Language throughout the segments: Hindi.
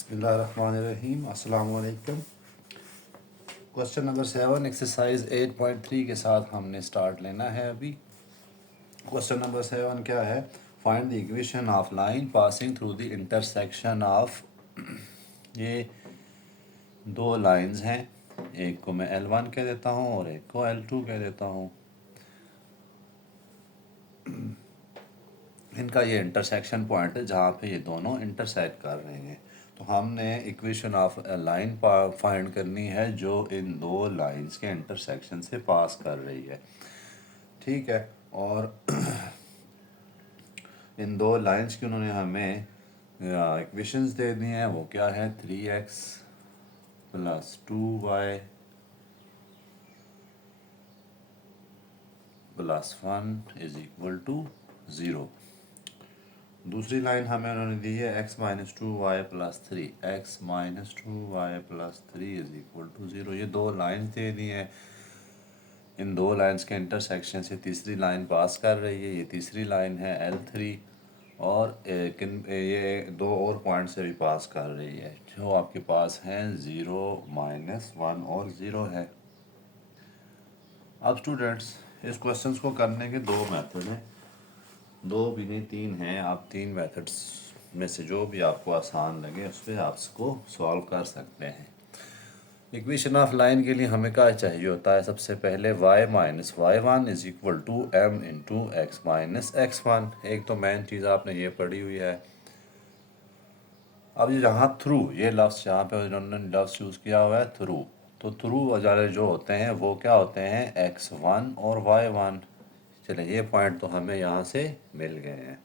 बिस्मिल्लाहिर्रहमानिर्रहीम। अस्सलाम वालेकुम। क्वेश्चन नंबर 7 एक्सरसाइज 8.3 के साथ हमने स्टार्ट लेना है अभी। क्वेश्चन नंबर 7 क्या है? Find the equation of line passing through the intersection of ये दो लाइंस हैं, एक को मैं L1 कह देता हूँ और एक को L2 कह देता हूँ। इनका ये इंटरसेक्शन पॉइंट है जहाँ पे ये दोनों इंटरसेक्ट कर रहे हैं। तो हमने इक्वेशन ऑफ लाइन फाइंड करनी है जो इन दो लाइंस के इंटरसेक्शन से पास कर रही है, ठीक है। और इन दो लाइंस की उन्होंने हमें इक्वेशंस दे दी हैं। वो क्या है? 3x + 2y + 1 = 0। दूसरी लाइन हमें उन्होंने दी है x - 2y + 3, x - 2y + 3 = 0। ये दो लाइंस दे दी हैं। इन दो लाइंस के इंटरसेक्शन से तीसरी लाइन पास कर रही है। ये तीसरी लाइन है L3 और ये दो और पॉइंट से भी पास कर रही है जो आपके पास हैं 0, -1 और 0 है। अब स्टूडेंट्स, इस क्वेश्चन को करने के दो मेथड हैं, दो भी नहीं तीन हैं। आप तीन मेथड्स में से जो भी आपको आसान लगे उस पर आप इसको सॉल्व कर सकते हैं। इक्वेशन ऑफ लाइन के लिए हमें क्या चाहिए होता है? सबसे पहले y - y1 = m × x - x1। एक तो मेन चीज़ आपने ये पढ़ी हुई है। अब ये जहाँ थ्रू, ये लफ्ज़ जहाँ पे उन्होंने लफ्ज़ यूज़ किया हुआ है थ्रू, तो थ्रू वाले जो होते हैं वो क्या होते हैं? x1 और y1। चले, ये पॉइंट तो हमें यहाँ से मिल गए हैं।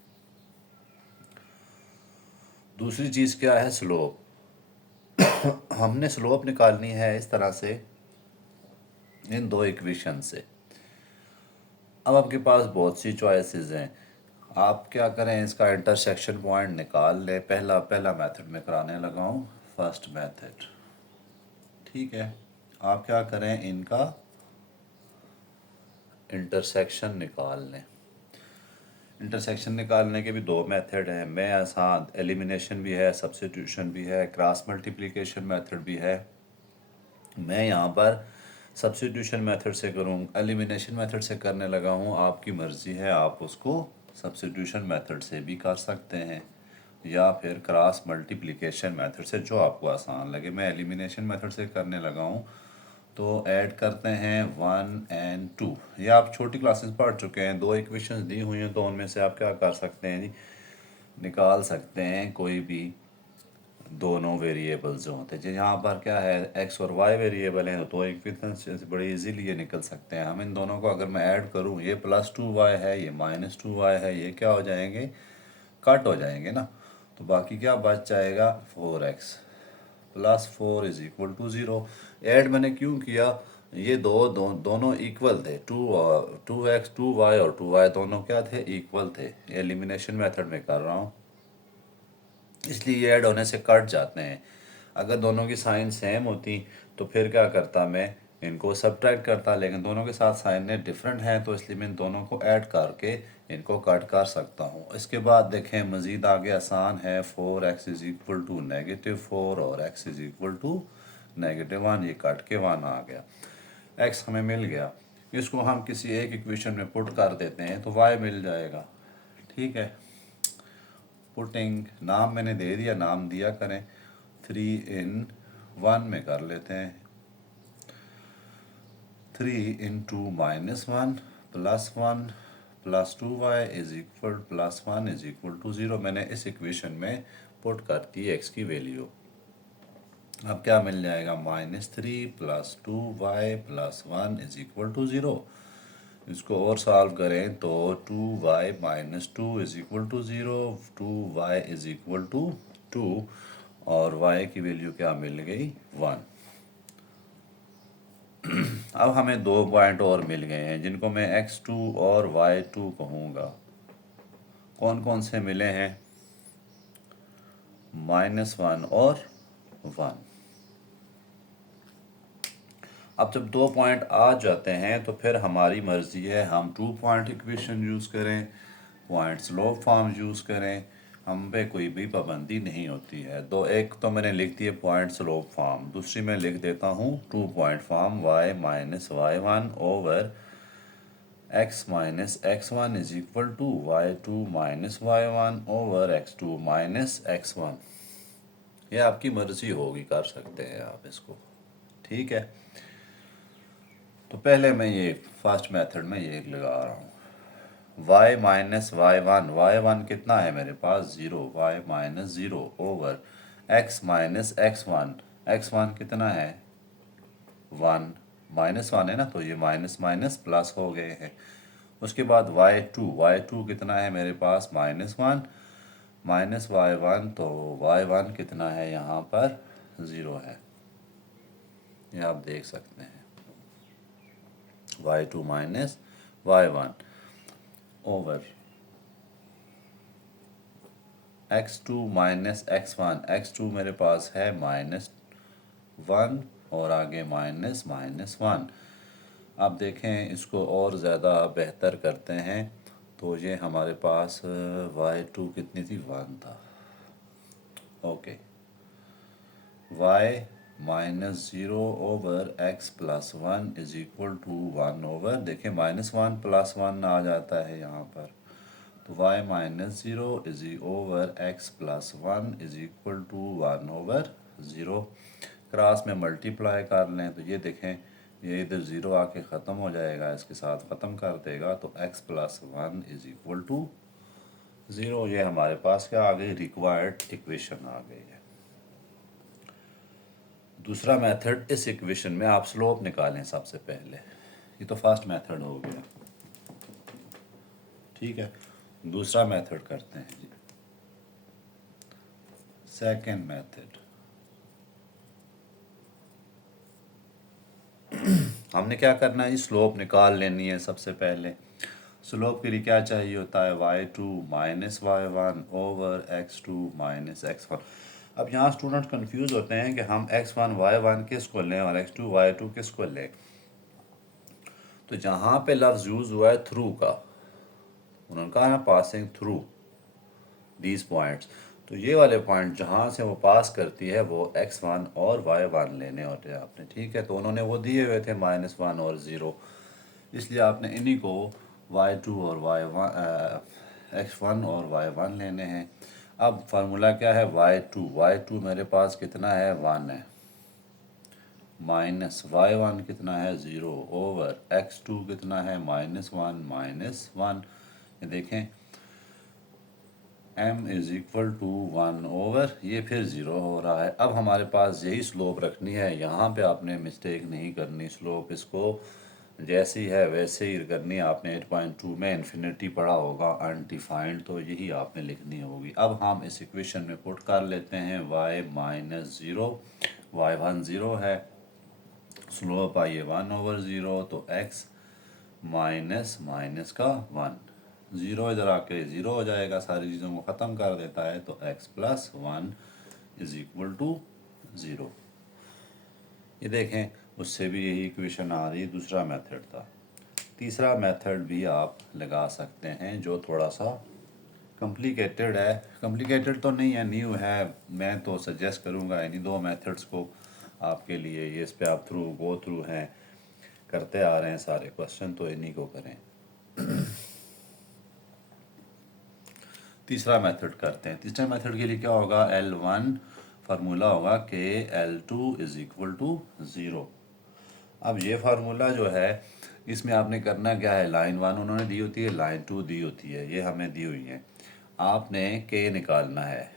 दूसरी चीज़ क्या है? स्लोप। हमने स्लोप निकालनी है इस तरह से, इन दो इक्वेशन से। अब आपके पास बहुत सी चॉइसेस हैं। आप क्या करें, इसका इंटरसेक्शन पॉइंट निकाल लें। पहला मेथड में कराने लगा हूँ, फर्स्ट मेथड, ठीक है। आप क्या करें, इनका इंटरसेक्शन निकाल लें। इंटरसेक्शन निकालने के भी दो मेथड हैं। मैं आसान एलिमिनेशन भी है, सब्स्टिट्यूशन भी है, क्रॉस मल्टीप्लिकेशन मेथड भी है। मैं यहाँ पर सब्स्टिट्यूशन मेथड से करूँ, एलिमिनेशन मेथड से करने लगा हूँ। आपकी मर्ज़ी है, आप उसको सब्स्टिट्यूशन मेथड से भी कर सकते हैं या फिर क्रॉस मल्टीप्लिकेशन मेथड से, जो आपको आसान लगे। मैं एलिमिनेशन मेथड से करने लगा हूँ। तो ऐड करते हैं 1 और 2। ये आप छोटी क्लासेस पढ़ चुके हैं। दो इक्वेशंस दी हुई हैं तो उनमें से आप क्या कर सकते हैं जी, निकाल सकते हैं कोई भी दोनों वेरिएबल्स जो होते हैं। जो यहाँ पर क्या है, एक्स और वाई वेरिएबल हैं, तो इक्वेशन से बड़े इजीली ये निकल सकते हैं। हम इन दोनों को अगर मैं ऐड करूँ, ये +2y है, ये -2y है, ये क्या हो जाएंगे? कट हो जाएंगे ना। तो बाकी क्या बच जाएगा? 4x + 4 = 0। ऐड मैंने क्यों किया? ये दोनों इक्वल थे। 2x 2y और 2y दोनों क्या थे? इक्वल थे। एलिमिनेशन मेथड में कर रहा हूँ, इसलिए ये ऐड होने से कट जाते हैं। अगर दोनों की साइन सेम होती तो फिर क्या करता, मैं इनको सब्ट्रैक्ट करता, लेकिन दोनों के साथ साइन डिफरेंट हैं तो इसलिए मैं इन दोनों को ऐड करके इनको कट कर सकता हूँ। इसके बाद देखें, मज़ीद आगे आसान है। 4x = -4 और x = -1। ये कट के 1 आ गया, x हमें मिल गया। इसको हम किसी एक इक्वेशन में पुट कर देते हैं तो y मिल जाएगा, ठीक है। पुटिंग, नाम मैंने दे दिया, नाम दिया करें। 3 इन 1 में कर लेते हैं। 3 × -1 +1 + 2y +1 = 0। मैंने इस इक्वेशन में पुट कर दी x की वैल्यू। अब क्या मिल जाएगा? -3 + 2y + 1 = 0। इसको और सॉल्व करें तो 2y - 2 = 0, 2y = 2 और y की वैल्यू क्या मिल गई? 1। अब हमें दो पॉइंट और मिल गए हैं जिनको मैं x2 और y2 कहूँगा। कौन कौन से मिले हैं? -1 और 1। अब जब दो पॉइंट आ जाते हैं तो फिर हमारी मर्ज़ी है, हम 2 पॉइंट इक्वेशन यूज़ करें, पॉइंट स्लोप फॉर्म यूज़ करें। हम पे कोई भी पाबंदी नहीं होती है। तो एक तो मैंने लिख दी है पॉइंट स्लोप फॉर्म, दूसरी मैं लिख देता हूँ 2 point form y minus y one over x minus x one is equal to y two minus y one over x two minus x one. ये आपकी मर्जी होगी, कर सकते हैं आप इसको, ठीक है। तो पहले मैं ये फर्स्ट मेथड में ये लगा रहा हूँ y माइनस वाई वन कितना है मेरे पास 0, y minus 0 over x minus x one कितना है 1, माइनस 1 है ना, तो ये माइनस माइनस प्लस हो गए हैं। उसके बाद वाई टू कितना है मेरे पास -1 माइनस वाई वन, तो वाई वन कितना है यहाँ पर 0 है, ये आप देख सकते हैं। y2 minus y one over x2 minus x2 मेरे पास है -1 और आगे माइनस 1। अब देखें इसको और ज़्यादा बेहतर करते हैं, तो ये हमारे पास y2 कितनी थी 1 था, okay. y minus 0 over x plus 1 is equal to 1 over, देखें -1 प्लस 1 आ जाता है यहाँ पर, तो y minus 0 is over x plus 1 is equal to 1 over 0। Cross में मल्टीप्लाई कर लें तो ये देखें ये इधर 0 आके ख़त्म हो जाएगा, इसके साथ ख़त्म कर देगा, तो x plus 1 is equal to 0। ये हमारे पास क्या आ गई, रिक्वायर्ड इक्वेशन आ गई है। दूसरा मेथड, इस इक्वेशन में आप स्लोप निकालें सबसे पहले, ये तो फर्स्ट मेथड हो गया, ठीक है। दूसरा मेथड करते हैं जी, सेकंड मेथड। हमने क्या करना है जी, स्लोप निकाल लेनी है सबसे पहले। स्लोप के लिए क्या चाहिए होता है, y2 minus y one over x2 minus x one. अब यहाँ स्टूडेंट कंफ्यूज होते हैं कि हम x1 y1 किसको लें और x2 y2 किसको लें। तो जहाँ पे लफ्ज़ यूज़ हुआ है थ्रू का, उन्होंने कहा ना पासिंग थ्रू दीज पॉइंट्स, तो ये वाले पॉइंट जहाँ से वो पास करती है वो x1 और y1 लेने होते हैं आपने, ठीक है। तो उन्होंने वो दिए हुए थे -1 और 0, इसलिए आपने इन्हीं को y2 और x1 और y1 लेने हैं। अब फार्मूला क्या है, y2 मेरे पास कितना है 1 है, माइनस y1 कितना है 0 ओवर x2 कितना है -1 ये देखें m is equal to 1 over, ये फिर 0 हो रहा है। अब हमारे पास यही स्लोप रखनी है, यहाँ पे आपने मिस्टेक नहीं करनी, स्लोप इसको जैसी है वैसे ही करनी है। आपने 8.2 में इन्फिनिटी पढ़ा होगा अनडिफाइंड, तो यही आपने लिखनी होगी। अब हम इस इक्वेशन में पुट कर लेते हैं y माइनस 0, y1 0 है, स्लोप आइए 1 ओवर 0, तो x माइनस माइनस का 1, 0 इधर आके 0 हो जाएगा, सारी चीज़ों को ख़त्म कर देता है, तो x plus 1 is equal to 0। ये देखें उससे भी यही इक्वेशन आ रही, दूसरा मेथड था। तीसरा मेथड भी आप लगा सकते हैं जो थोड़ा सा कॉम्प्लिकेटेड है, कॉम्प्लिकेटेड तो नहीं है, न्यू है। मैं तो सजेस्ट करूँगा इन्हीं दो मेथड्स को आपके लिए, ये इस पे आप गो थ्रू हैं, करते आ रहे हैं सारे क्वेश्चन, तो इन्हीं को करें। तीसरा मेथड करते हैं। तीसरा मेथड के लिए क्या होगा, L1 फार्मूला होगा कि L2 इज इक्वल टू 0। अब ये फार्मूला जो है इसमें आपने करना क्या है, लाइन 1 उन्होंने दी होती है, लाइन 2 दी होती है, ये हमें दी हुई है। आपने K निकालना है,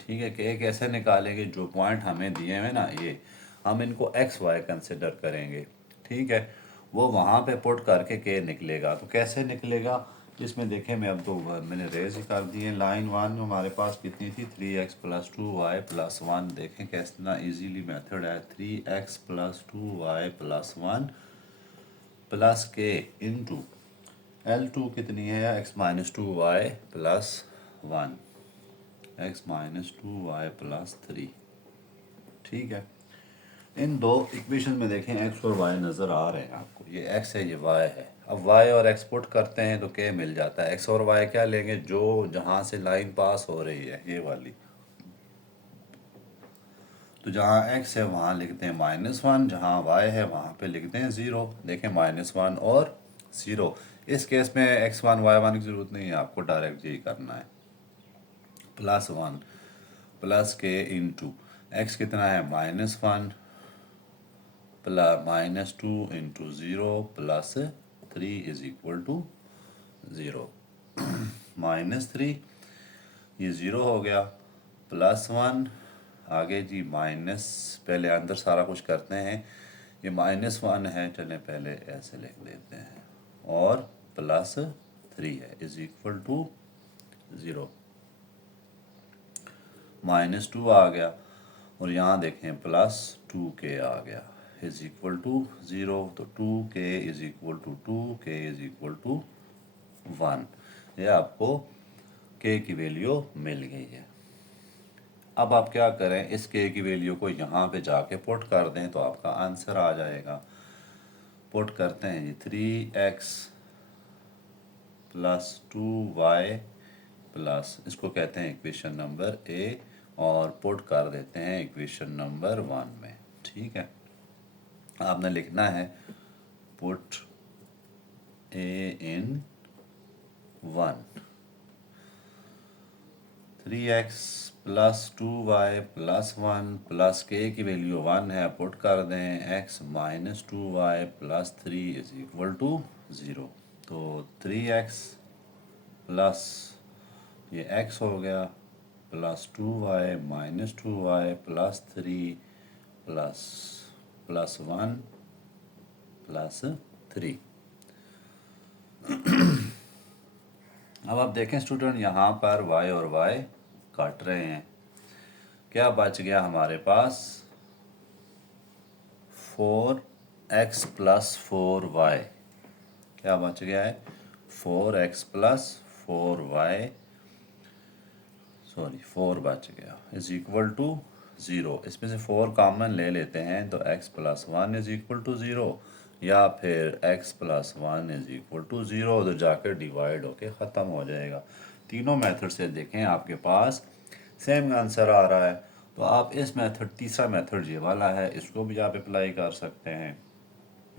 ठीक है। K कैसे निकालेंगे, जो पॉइंट हमें दिए हुए ना, ये हम इनको एक्स वाई कंसिडर करेंगे, ठीक है। वो वहाँ पे पुट करके K निकलेगा। तो कैसे निकलेगा, इसमें देखें मैं अब तो मैंने रेज ही कर दिए। लाइन 1 हमारे पास कितनी थी, 3x प्लस 2y प्लस 1, देखें कितना इजीली मेथड है, 3x plus 2y plus 1 plus K into L2 कितनी है, x minus 2y plus 1, x minus 2y plus 3, ठीक है। इन दो इक्वेशन में देखें एक्स और वाई नज़र आ रहे हैं आपको, ये एक्स है ये वाई है। अब वाई और एक्स पुट करते हैं तो क्या मिल जाता है, एक्स और वाई क्या लेंगे, जो जहाँ से लाइन पास हो रही है ये वाली, तो जहाँ एक्स है वहाँ लिखते हैं -1, जहाँ वाई है वहाँ पे लिखते हैं 0। देखें -1 और 0। इस केस में x1 y1 की ज़रूरत नहीं है, आपको डायरेक्ट यही करना है, +1 प्लस के इंटू एक्स कितना है -1 -2 इंटू 0 +3 इज इक्वल टू 0। -3 ये 0 हो गया, +1 आगे जी माइनस, पहले अंदर सारा कुछ करते हैं, ये -1 है, चलें पहले ऐसे लिख देते हैं, और +3 है इज इक्वल टू 0। -2 आ गया, और यहाँ देखें +2k आ गया इज इक्वल टू 0। तो 2k is equal to 2k is equal to 1। ये आपको k की वैल्यू मिल गई है। अब आप क्या करें, इस k की वैल्यू को यहाँ पे जाके पुट कर दें तो आपका आंसर आ जाएगा। पुट करते हैं जी, 3x + 2y प्लस, इसको कहते हैं इक्वेशन नंबर ए, और पुट कर देते हैं इक्वेशन नंबर 1 में। ठीक है, आपने लिखना है पुट ए इन 1। 3x + 2y + 1 प्लस k की वैल्यू 1 है, पुट कर दें x - 2y + 3 is equal to 0। तो 3x प्लस ये x हो गया +2y - 2y + 3 +1 +3। अब आप देखें स्टूडेंट, यहाँ पर y और y काट रहे हैं, क्या बच गया हमारे पास, 4x + 4y। क्या बच गया है, 4x + 4y, सॉरी 4 बच गया इज इक्वल टू 0। इसमें से 4 कॉमन ले लेते हैं तो x + 1 इज इक्वल टू 0, या फिर x + 1 इज इक्वल टू 0, तो जाकर डिवाइड होके ख़त्म हो जाएगा। तीनों मेथड से देखें आपके पास सेम आंसर आ रहा है, तो आप इस मेथड, तीसरा मेथड ये वाला है, इसको भी आप अप्लाई कर सकते हैं।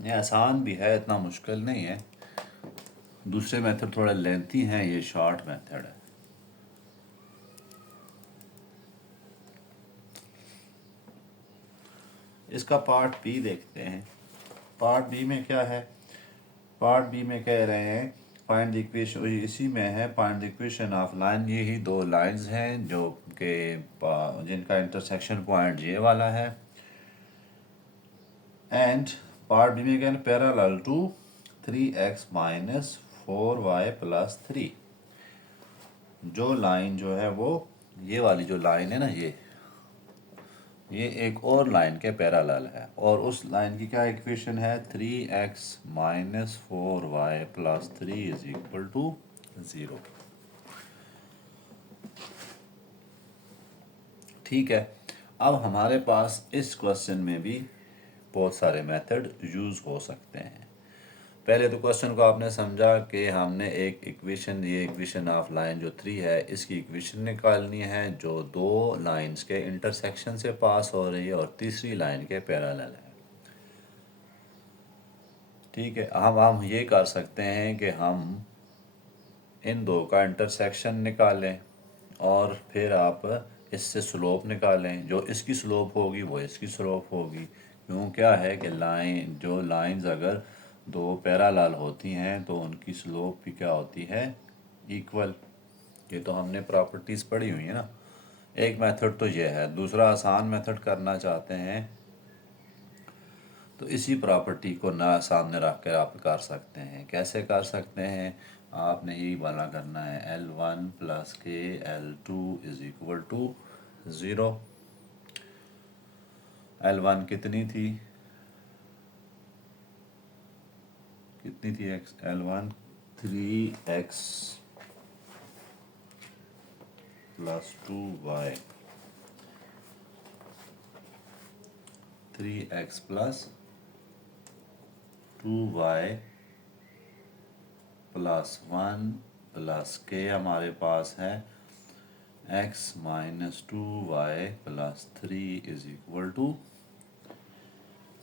ये आसान भी है, इतना मुश्किल नहीं है। दूसरे मेथड थोड़ा लेंथी हैं, ये शॉर्ट मेथड है। इसका पार्ट बी देखते हैं। पार्ट बी में क्या है, पार्ट बी में कह रहे हैं फाइंड द इक्वेशन, इसी में है find the equation of line. ये ही दो लाइंस हैं जो कि जिनका इंटरसेक्शन पॉइंट ये वाला है, एंड पार्ट बी में क्या है, पैरेलल टू 3x - 4y + 3। जो लाइन जो है वो, ये वाली जो लाइन है ना, ये एक और लाइन के पैरेलल है, और उस लाइन की क्या इक्वेशन है, 3x - 4y + 3 is equal to 0। ठीक है, अब हमारे पास इस क्वेश्चन में भी बहुत सारे मेथड यूज़ हो सकते हैं। पहले तो क्वेश्चन को आपने समझा कि हमने एक इक्वेशन, ये इक्वेशन ऑफ लाइन जो 3 है, इसकी इक्वेशन निकालनी है जो दो लाइंस के इंटरसेक्शन से पास हो रही है और तीसरी लाइन के पैरेलल है। ठीक है, हम ये कर सकते हैं कि हम इन दो का इंटरसेक्शन निकालें, और फिर आप इससे स्लोप निकालें, जो इसकी स्लोप होगी वो इसकी स्लोप होगी। क्यों, क्या है कि लाइंस अगर दो पैरेलल होती हैं तो उनकी स्लोप भी क्या होती है, इक्वल। ये तो हमने प्रॉपर्टीज़ पढ़ी हुई है ना। एक मेथड तो ये है, दूसरा आसान मेथड करना चाहते हैं तो इसी प्रॉपर्टी को ना सामने रख कर आप कर सकते हैं। कैसे कर सकते हैं, आपने यही वाला करना है, L1 + k L2 is equal to 0। L1 कितनी थी, x L1 3x + 2y, 3x plus 2y plus 1 plus के हमारे पास है x minus 2y plus 3 is equal to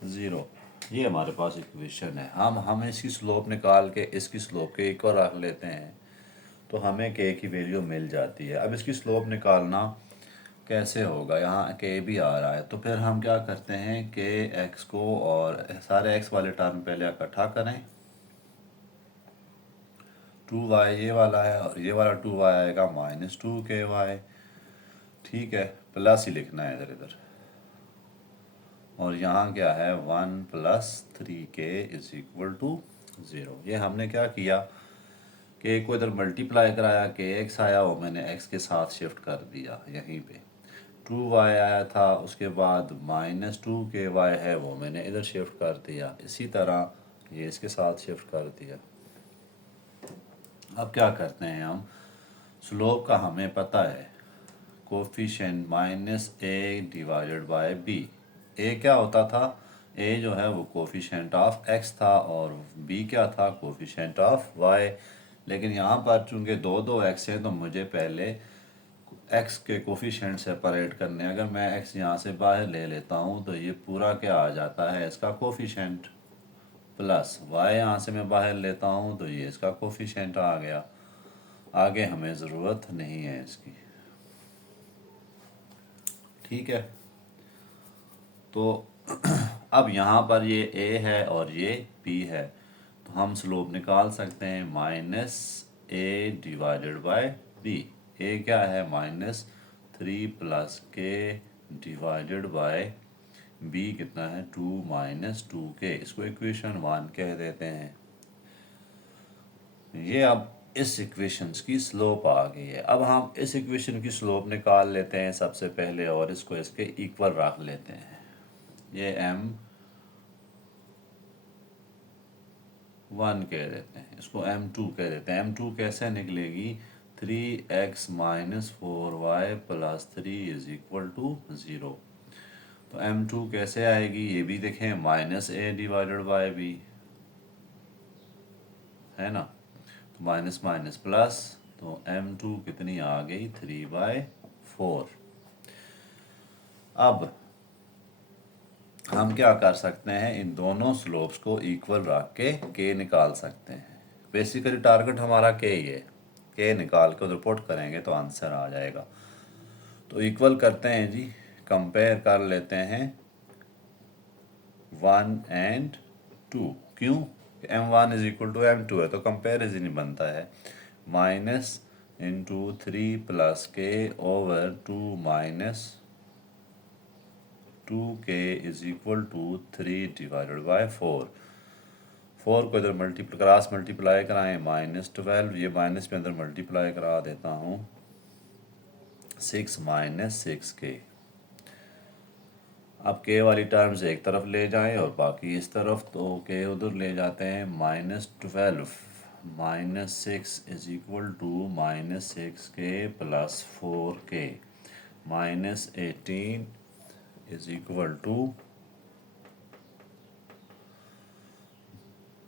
0। ये हमारे पास इक्वेशन है। हम इसकी स्लोप निकाल के इसकी स्लोप के इक्वल रख लेते हैं तो हमें के की वैल्यू मिल जाती है। अब इसकी स्लोप निकालना कैसे होगा, यहाँ के भी आ रहा है तो फिर हम क्या करते हैं के एक्स को और सारे एक्स वाले टर्म पहले इकट्ठा करें, 2y ये वाला है और ये वाला 2y आएगा माइनस 2ky, ठीक है, प्लस ही लिखना है इधर इधर, और यहाँ क्या है 1 plus 3k is equal to 0। ये हमने क्या किया, के को इधर मल्टीप्लाई कराया, के एक्स आया वो मैंने एक्स के साथ शिफ्ट कर दिया यहीं पे, 2y आया था उसके बाद माइनस 2ky है वो मैंने इधर शिफ्ट कर दिया, इसी तरह ये इसके साथ शिफ्ट कर दिया। अब क्या करते हैं हम, स्लोप का हमें पता है coefficient minus A divided by B. A क्या होता था, ए जो है वो कोफिशिएंट ऑफ एक्स था और बी क्या था, कोफिशिएंट ऑफ वाई। लेकिन यहाँ पर चूंकि दो दो एक्स हैं तो मुझे पहले एक्स के कोफिशिएंट सेपरेट करने हैं। अगर मैं एक्स यहाँ से बाहर ले लेता हूँ तो ये पूरा क्या आ जाता है इसका कोफिशिएंट, प्लस वाई यहाँ से मैं बाहर लेता हूँ तो ये इसका कोफिशिएंट आ गया। आगे हमें ज़रूरत नहीं है इसकी, ठीक है। तो अब यहाँ पर ये a है और ये b है तो हम स्लोप निकाल सकते हैं minus A divided bye b। a क्या है माइनस 3 प्लस के डिवाइडेड बाय b कितना है 2 माइनस 2k, इसको इक्वेशन 1 कह देते हैं। ये अब इस इक्वेशंस की स्लोप आ गई है। अब हम इस इक्वेशन की स्लोप निकाल लेते हैं सबसे पहले और इसको इसके इक्वल रख लेते हैं। ये m1 कह देते हैं, इसको m2 कह देते हैं। m2 कैसे निकलेगी, 3x minus 4y plus 3 is equal to 0। तो m2 कैसे आएगी ये भी देखें, minus A divided by B है ना, तो माइनस माइनस प्लस, तो m2 कितनी आ गई 3/4। अब हम क्या कर सकते हैं, इन दोनों स्लोप्स को इक्वल रख के निकाल सकते हैं। बेसिकली टारगेट हमारा के ही है, के निकाल के उधर पुट करेंगे तो आंसर आ जाएगा। तो इक्वल करते हैं जी, कंपेयर कर लेते हैं 1 एंड 2। क्यों, m1 is equal to m2 है तो कंपेरिजन ही बनता है। Minus into 3 plus k over 2 minus 2k is equal to 3 divided by 4। 4 को इधर क्रॉस मल्टीप्लाई कराएं, माइनस 12, ये माइनस पे अंदर मल्टीप्लाई करा देता हूँ, 6 माइनस 6k। अब k वाली टर्म्स एक तरफ ले जाएं और बाकी इस तरफ, तो k उधर ले जाते हैं, minus 12 minus 6 is equal to minus 6k plus 4k, minus 18 is equal to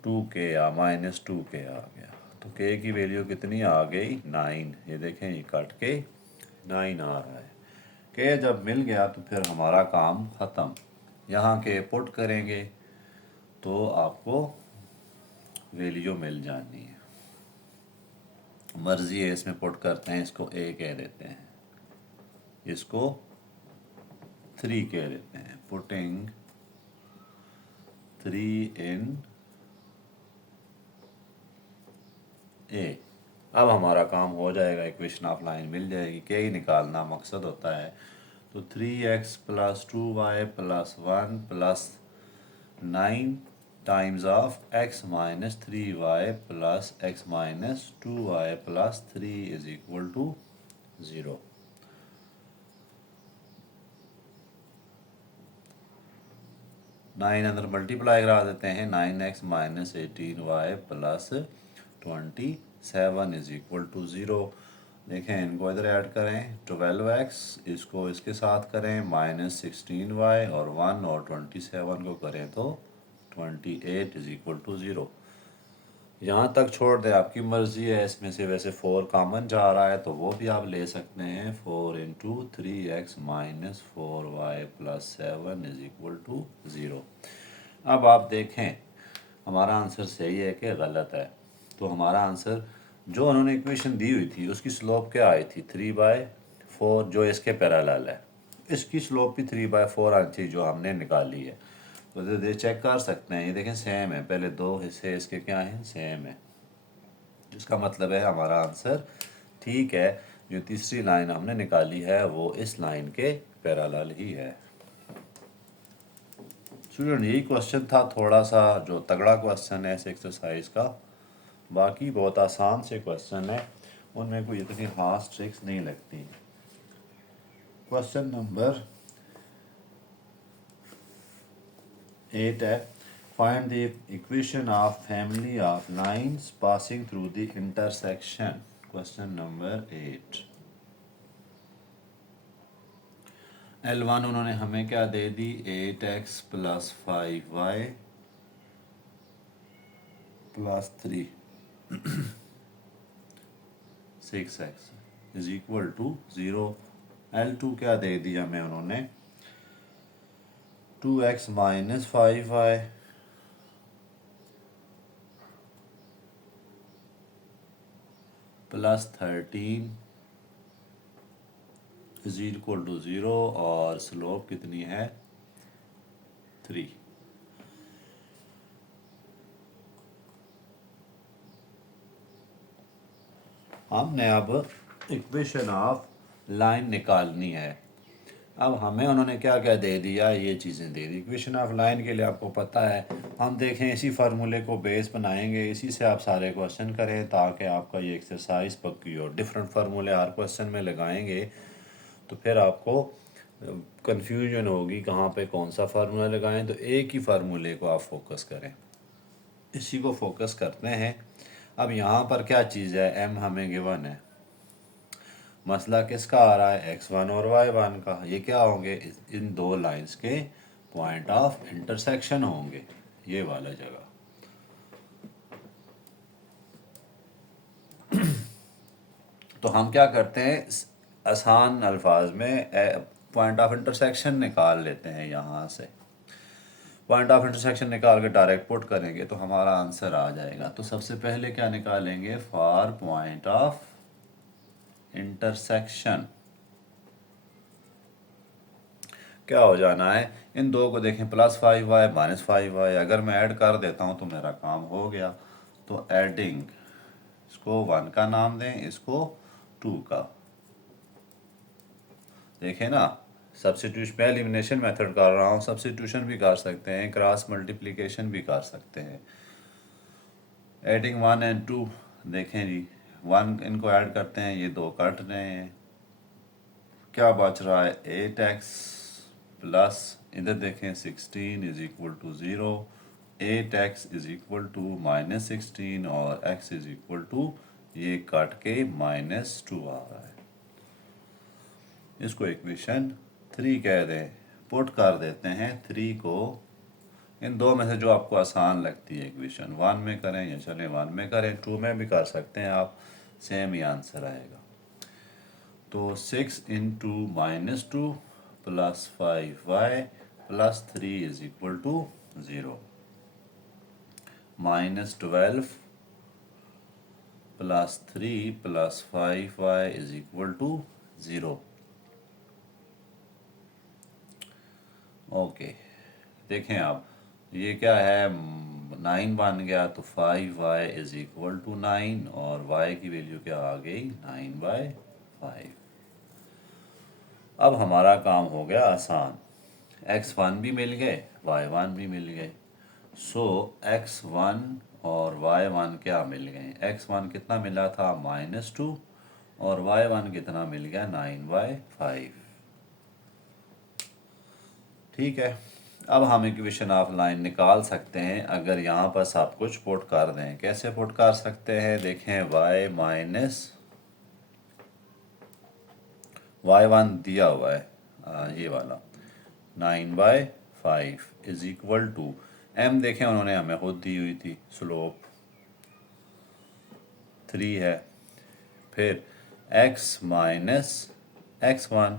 2k या माइनस 2k आ गया। तो k की वैल्यू कितनी आ गई 9। ये देखें ये कट के 9 आ रहा है। k जब मिल गया तो फिर हमारा काम ख़त्म। यहाँ k पुट करेंगे तो आपको वैल्यू मिल जानी है, मर्जी है इसमें पुट करते हैं, इसको a कह देते हैं, इसको 3 कह देते हैं, पुटिंग 3 इन a। अब हमारा काम हो जाएगा, इक्वेशन ऑफ लाइन मिल जाएगी, के ही निकालना मकसद होता है। तो 3x plus 2y plus 1 plus 9 times of x minus 3y plus x minus 2y plus 3 is equal to 0। Nine अंदर मल्टीप्लाई करा देते हैं, 9x minus 18y plus 27 is equal to 0। देखें इनको इधर ऐड करें 12x, इसको इसके साथ करें -16y और 1 और 27 को करें तो 28 इज इक्वल टू 0। यहाँ तक छोड़ दें, आपकी मर्ज़ी है। इसमें से वैसे 4 कॉमन जा रहा है तो वो भी आप ले सकते हैं। 4 into 3x minus 4y plus 7 is equal to 0। अब आप देखें हमारा आंसर सही है कि गलत है। तो हमारा आंसर जो उन्होंने इक्वेशन दी हुई थी उसकी स्लोप क्या आई थी 3/4, जो इसके पैरेलल है। इसकी स्लोप भी 3/4 आनी चाहिए जो हमने निकाली है। तो दे चेक कर सकते हैं, ये देखें सेम है, पहले दो हिस्से इसके क्या हैं सेम है, जिसका मतलब है हमारा आंसर ठीक है। जो तीसरी लाइन हमने निकाली है वो इस लाइन के पैरेलल ही है। स्टूडेंट यही क्वेश्चन था, थोड़ा सा जो तगड़ा क्वेश्चन है इस एक्सरसाइज का। बाकी बहुत आसान से क्वेश्चन है, उनमें कोई इतनी खास ट्रिक्स नहीं लगती। क्वेश्चन नंबर 8 है, find the equation of family of lines passing through the intersection. Question number 8। L1 उन्होंने हमें क्या दे दी 8x plus 5y plus 3 6x is equal to 0। L2 क्या दे दिया हमें उन्होंने 2x minus 5y plus 13 is equal to 0 और स्लोप कितनी है 3। हमने अब इक्वेशन ऑफ लाइन निकालनी है। अब हमें उन्होंने क्या क्या दे दिया, ये चीज़ें दे दी। इक्वेशन ऑफ लाइन के लिए आपको पता है, हम देखें इसी फार्मूले को बेस बनाएंगे, इसी से आप सारे क्वेश्चन करें ताकि आपका ये एक्सरसाइज पक्की हो। डिफरेंट फार्मूले हर क्वेश्चन में लगाएंगे तो फिर आपको कंफ्यूजन होगी कहाँ पे कौन सा फार्मूला लगाएं। तो एक ही फार्मूले को आप फोकस करें, इसी को फोकस करते हैं। अब यहाँ पर क्या चीज़ है, m हमें गिवन है, मसला किसका आ रहा है x1 और y1 का। ये क्या होंगे, इन दो लाइंस के पॉइंट ऑफ इंटरसेक्शन होंगे, ये वाला जगह। तो हम क्या करते हैं, आसान अल्फाज में पॉइंट ऑफ इंटरसेक्शन निकाल लेते हैं। यहाँ से पॉइंट ऑफ इंटरसेक्शन निकाल के डायरेक्ट पुट करेंगे तो हमारा आंसर आ जाएगा। तो सबसे पहले क्या निकालेंगे, फॉर पॉइंट ऑफ इंटरसेक्शन क्या हो जाना है, इन दो को देखें +5y माइनस 5y, अगर मैं ऐड कर देता हूँ तो मेरा काम हो गया। तो एडिंग, इसको 1 का नाम दें, इसको 2 का। देखें ना, सब्स्टिट्यूशन में एलिमिनेशन मेथड कर रहा हूँ, सब्स्टिट्यूशन भी कर सकते हैं, क्रॉस मल्टीप्लिकेशन भी कर सकते हैं। एडिंग 1 एंड 2, देखें जी 1 इनको ऐड करते हैं, ये दो कट रहे हैं, क्या बच रहा है 8x प्लस इधर देखें 16 is equal to 0, 8x is equal to -16 और x इज इक्वल टू ये कट के -2 आ रहा है। इसको इक्वेशन 3 कह दें, पुट कर देते हैं 3 को इन दो में से जो आपको आसान लगती है इक्वेशन। 1 में करें या चलें 1 में करें, 2 में भी कर सकते हैं आप, सेम ही आंसर आएगा। तो 6 into -2 plus 5y plus 3 is equal to 0, -12 plus 3 plus 5y is equal to 0। Okay, देखें आप ये क्या है 9 बन गया, तो 5y इज इक्वल टू 9 और y की वैल्यू क्या आ गई 9/5। अब हमारा काम हो गया आसान, x1 भी मिल गए y1 भी मिल गए। सो x1 और y1 क्या मिल गए, x1 कितना मिला था -2 और y1 कितना मिल गया 9/5। ठीक है, अब हम इक्वेशन ऑफ लाइन निकाल सकते हैं अगर यहाँ पर सब कुछ पुट कर दें। कैसे पुट कर सकते हैं, देखें y माइनस y1 दिया हुआ है ये वाला 9/5 इज इक्वल टू m देखें उन्होंने हमें खुद दी हुई थी, स्लोप 3 है, फिर x माइनस x1।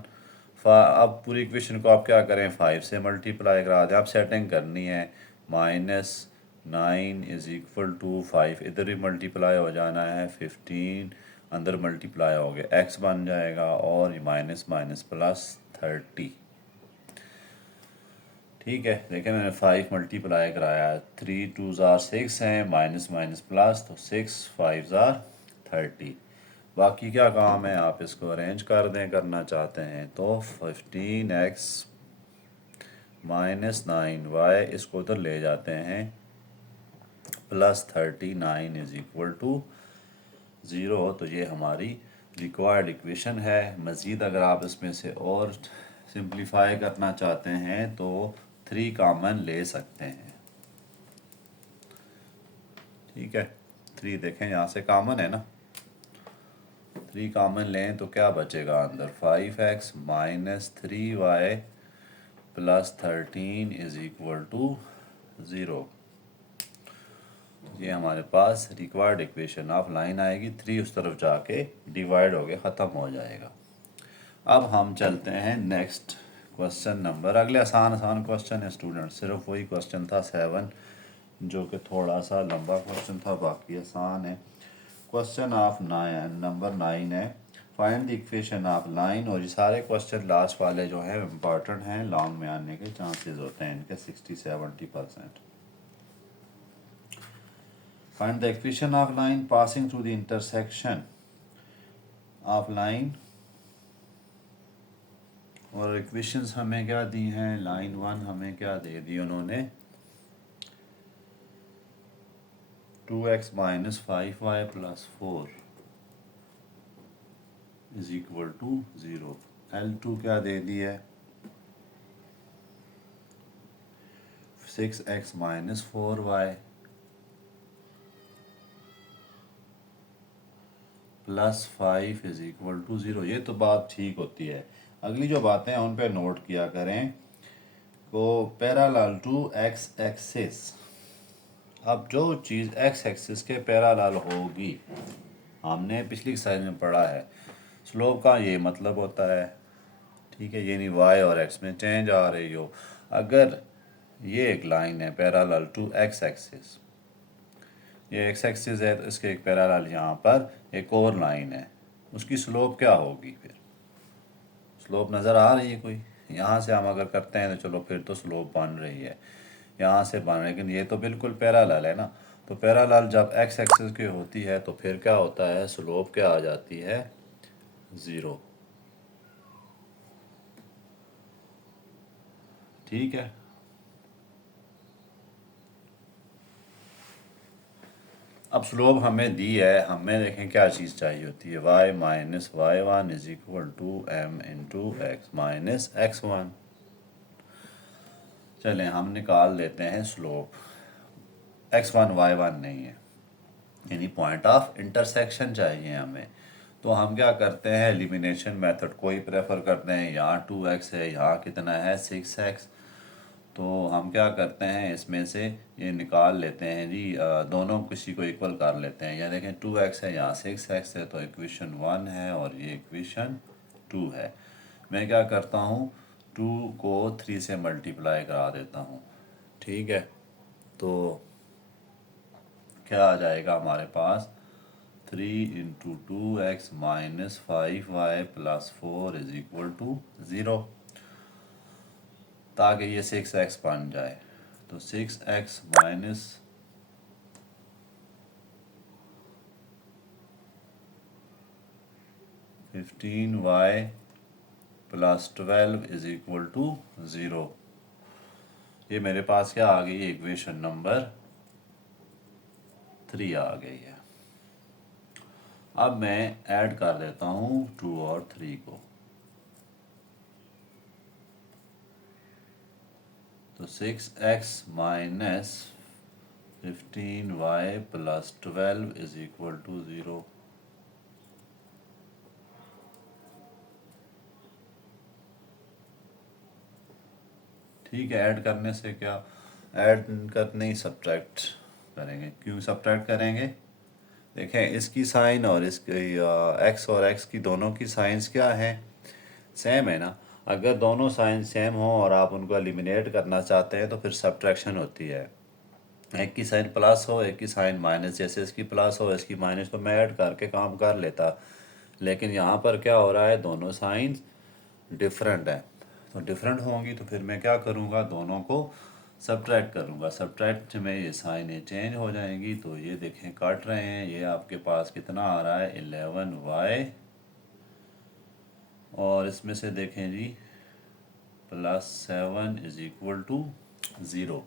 अब पूरी इक्वेशन को आप क्या करें, 5 से मल्टीप्लाई करा दें। आप सेटिंग करनी है, -9 इज इक्वल टू 5, इधर भी मल्टीप्लाई हो जाना है, 15 अंदर मल्टीप्लाई हो गया, x बन जाएगा और माइनस माइनस प्लस 30। ठीक है, देखिए मैंने 5 मल्टीप्लाई कराया, 3 2 ज़ार 6 हैं, माइनस माइनस प्लस, तो 6 5 ज़ार 30। बाकी क्या काम है, आप इसको अरेंज कर दें, करना चाहते हैं तो 15x माइनस 9y इसको उधर ले जाते हैं, प्लस 39 इज इक्वल टू 0। तो ये हमारी रिक्वायर्ड इक्वेशन है। मज़ीद अगर आप इसमें से और सिंप्लीफाई करना चाहते हैं तो 3 कॉमन ले सकते हैं। ठीक है, 3 देखें यहाँ से कॉमन है ना, 3 कॉमन लें तो क्या बचेगा अंदर, 5x minus 3y plus 13 is equal to 0। ये हमारे पास रिक्वायर्ड इक्वेशन ऑफ लाइन आएगी, 3 उस तरफ जाके डिवाइड हो गया, ख़त्म हो जाएगा। अब हम चलते हैं नेक्स्ट क्वेश्चन नंबर, अगले आसान आसान क्वेश्चन है स्टूडेंट, सिर्फ वही क्वेश्चन था 7 जो कि थोड़ा सा लंबा क्वेश्चन था, बाकी आसान है। क्वेश्चन ऑफ 9 नंबर 9 है, find the equation of line. और ये सारे क्वेश्चन लास्ट वाले जो हैं इम्पॉर्टेंट हैं, लॉन्ग में आने के चांसेस होते हैं इनके 60-70%। Find the equation of line passing through the intersection of line. और इक्वेशंस हमें क्या दी हैं, लाइन 1 हमें क्या दे दी उन्होंने, 2x minus 5y plus 4 is equal to 0। L2 क्या दे दी है, 6x minus 4y plus 5 is equal to 0। ये तो बात ठीक होती है। अगली जो बातें हैं उन पे नोट किया करें। को पैरेलल टू x एक्सिस, अब जो चीज़ x एक्सिस के पैरेलल होगी, हमने पिछली एक्सरसाइज में पढ़ा है, स्लोप का ये मतलब होता है। ठीक है, ये नहीं y और x में चेंज आ रही हो। अगर ये एक लाइन है पैरेलल टू x एक्सिस, ये x एक्सिस है तो इसके एक पैरेलल यहाँ पर एक और लाइन है, उसकी स्लोप क्या होगी, फिर स्लोप नज़र आ रही है कोई, यहाँ से हम अगर करते हैं तो चलो फिर तो स्लोप बन रही है, यहाँ से बन रही है, लेकिन ये तो बिल्कुल पैरेलल है ना। तो पैरेलल जब x एक्सिस की होती है तो फिर क्या होता है, स्लोप क्या आ जाती है, 0। ठीक है, अब स्लोप हमें दी है, हमें देखें क्या चीज़ चाहिए होती है, y minus y1 is equal to m into x minus x1। चलें हम निकाल लेते हैं स्लोप, x1 y1 नहीं है, यानी पॉइंट ऑफ इंटरसेक्शन चाहिए हमें। तो हम क्या करते हैं, एलिमिनेशन मेथड को ही प्रेफर करते हैं। यहाँ 2x है, यहाँ कितना है 6x, तो हम क्या करते हैं इसमें से ये निकाल लेते हैं जी, दोनों किसी को इक्वल कर लेते हैं। यहाँ देखें 2x है, यहाँ 6x है, तो इक्वेशन 1 है और ये इक्वेशन 2 है। मैं क्या करता हूँ, 2 को 3 से मल्टीप्लाई करा देता हूँ। ठीक है, तो क्या आ जाएगा हमारे पास, 3 into 2x minus 5y plus 4 is equal to 0, ताकि ये 6x बन जाए। तो 6x minus 15y plus 12 is equal to 0। ये मेरे पास क्या आ गई, इक्वेशन नंबर 3 आ गई है। अब मैं ऐड कर देता हूँ 2 और 3 को, तो 6x minus 15y plus 12 is equal to 0। ठीक है, ऐड करने से क्या, ऐड करने ही सब्ट्रैक्ट करेंगे। क्यों सब्ट्रैक्ट करेंगे? देखें इसकी साइन और इसकी एक्स और एक्स की दोनों की साइंस क्या है, सेम है ना। अगर दोनों साइन सेम हो और आप उनको एलिमिनेट करना चाहते हैं तो फिर सब्ट्रैक्शन होती है। एक की साइन प्लस हो एक की साइन माइनस, जैसे इसकी प्लस हो इसकी माइनस, तो मैं ऐड करके काम कर लेता। लेकिन यहाँ पर क्या हो रहा है, दोनों साइंस डिफरेंट है। तो डिफरेंट होंगी तो फिर मैं क्या करूँगा, दोनों को सब्ट्रैक्ट करूँगा। सब्ट्रैक्ट में ये साइनें चेंज हो जाएंगी। तो ये देखें काट रहे हैं, ये आपके पास कितना आ रहा है 11y, और इसमें से देखें जी +7 इज इक्वल टू 0।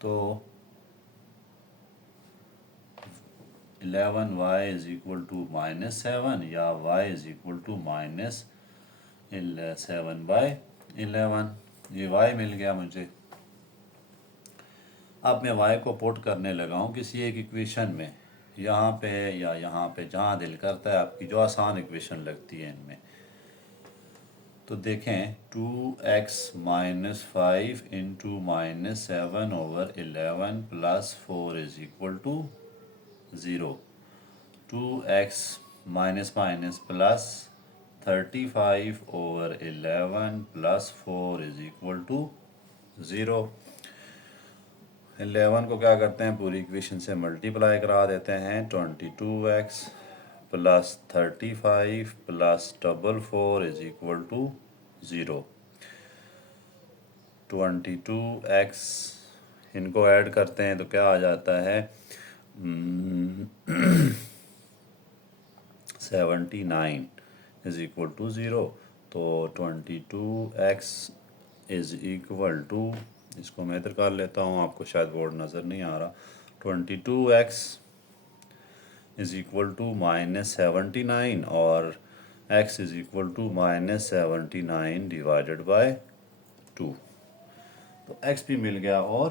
तो 11y इज इक्वल टू -7 या y इज इक्वल टू -7/11। ये y मिल गया मुझे। अब मैं y को पुट करने लगा हूँ किसी एक इक्वेशन में, यहाँ पे या यहाँ पे, जहाँ दिल करता है आपकी, जो आसान इक्वेशन लगती है इनमें। तो देखें 2x - 5 into -7/11 +4 is equal to 0। 2x minus minus plus 35/11 +4 is equal to 0। 11 को क्या करते हैं, पूरी इक्वेशन से मल्टीप्लाई करा देते हैं। 22x + 35 + 44 is equal to 0। 22x इनको ऐड करते हैं तो क्या आ जाता है 79 इज इक्वल टू 0। तो 22x इज इक्वल टू, इसको मैं इधर कर लेता हूँ, आपको शायद बोर्ड नज़र नहीं आ रहा। 22x इज इक्वल टू -79 और x is equal to -79 divided by 2। तो x भी मिल गया और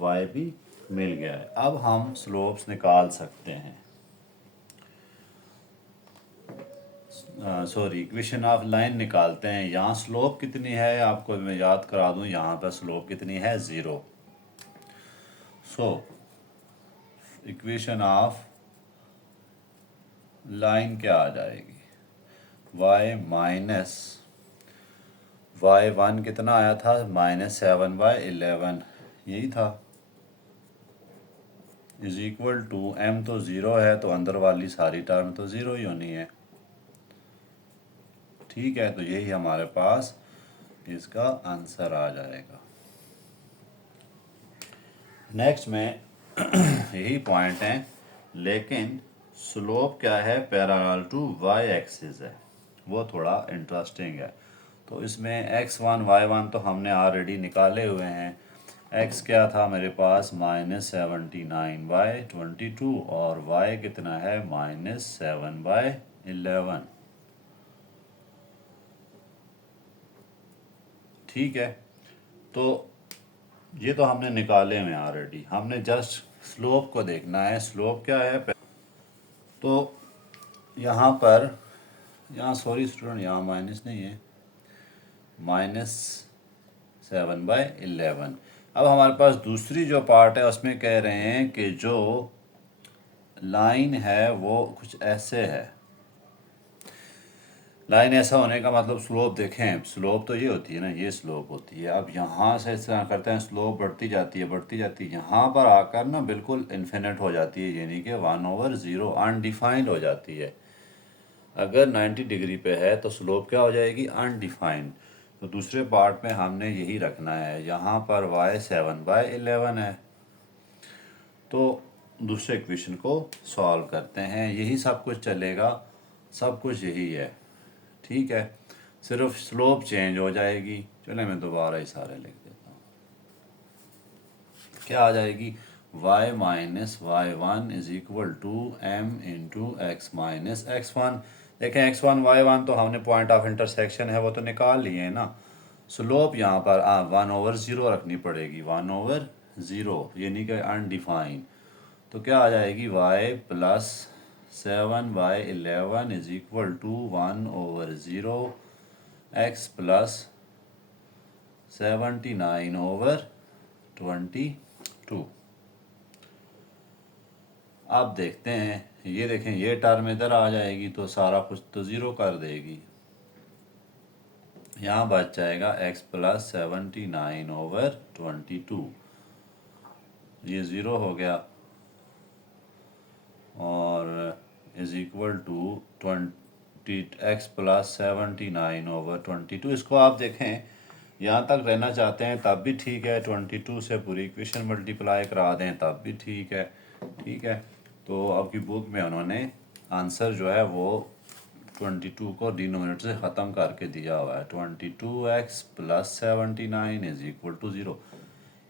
y भी मिल गया है। अब हम स्लोप्स निकाल सकते हैं। सॉरी, इक्वेशन ऑफ लाइन निकालते हैं। यहाँ स्लोप कितनी है आपको मैं याद करा दूँ, यहाँ पर स्लोप कितनी है 0। सो इक्वेशन ऑफ लाइन क्या आ जाएगी, y कितना आया था -7/11 यही था, इज इक्वल टू m तो 0 है तो अंदर वाली सारी टर्म तो 0 ही होनी है। ठीक है, तो यही हमारे पास इसका आंसर आ जाएगा। नेक्स्ट में यही पॉइंट है, लेकिन स्लोप क्या है, पैरेलल टू y एक्सिस है, वो थोड़ा इंटरेस्टिंग है। तो इसमें x1 y1 तो हमने ऑलरेडी निकाले हुए हैं। x क्या था मेरे पास -79/22 और y कितना है -7/11। ठीक है, तो ये तो हमने निकाले हुए ऑलरेडी, हमने जस्ट स्लोप को देखना है। स्लोप क्या है, तो यहाँ पर, यहाँ सॉरी स्टूडेंट, यहाँ माइनस नहीं है, -7/11। अब हमारे पास दूसरी जो पार्ट है उसमें कह रहे हैं कि जो लाइन है वो कुछ ऐसे है। लाइन ऐसा होने का मतलब स्लोप देखें, स्लोप तो ये होती है ना, ये स्लोप होती है। अब यहाँ से इस तरह करते हैं, स्लोप बढ़ती जाती है बढ़ती जाती है, यहाँ पर आकर ना बिल्कुल इन्फिनिट हो जाती है, यानी कि 1/0 अनडिफाइंड हो जाती है। अगर 90 डिग्री पे है तो स्लोप क्या हो जाएगी, अनडिफाइंड। तो दूसरे पार्ट में हमने यही रखना है। यहाँ पर y 7/11 है, तो दूसरे इक्वेशन को सॉल्व करते हैं, यही सब कुछ चलेगा, सब कुछ यही है। ठीक है, सिर्फ स्लोप चेंज हो जाएगी। चले मैं दोबारा ही सारे लिख देता हूँ। क्या आ जाएगी, y - y1 is equal to m into x minus x1। देखें x1 y1 तो हमने पॉइंट ऑफ इंटरसेक्शन है वो तो निकाल लिए हैं ना। स्लोप यहाँ पर 1/0 रखनी पड़ेगी, 1/0 यानी कि अनडिफाइंड। तो क्या आ जाएगी, y + 7/11 is equal to 1/0 x + 79/22। अब देखते हैं, ये देखें ये टर्म इधर आ जाएगी तो सारा कुछ तो ज़ीरो कर देगी। यहाँ बच जाएगा x + 79/22, ये ज़ीरो हो गया और इज़ इक्वल टू 20x + 79/22। इसको आप देखें यहाँ तक रहना चाहते हैं तब भी ठीक है, 22 से पूरी इक्वेशन मल्टीप्लाई करा दें तब भी ठीक है। ठीक है, तो आपकी बुक में उन्होंने आंसर जो है वो 22 को डिनोमिनेटर से ख़त्म करके दिया हुआ है। 22x + 79 = 0।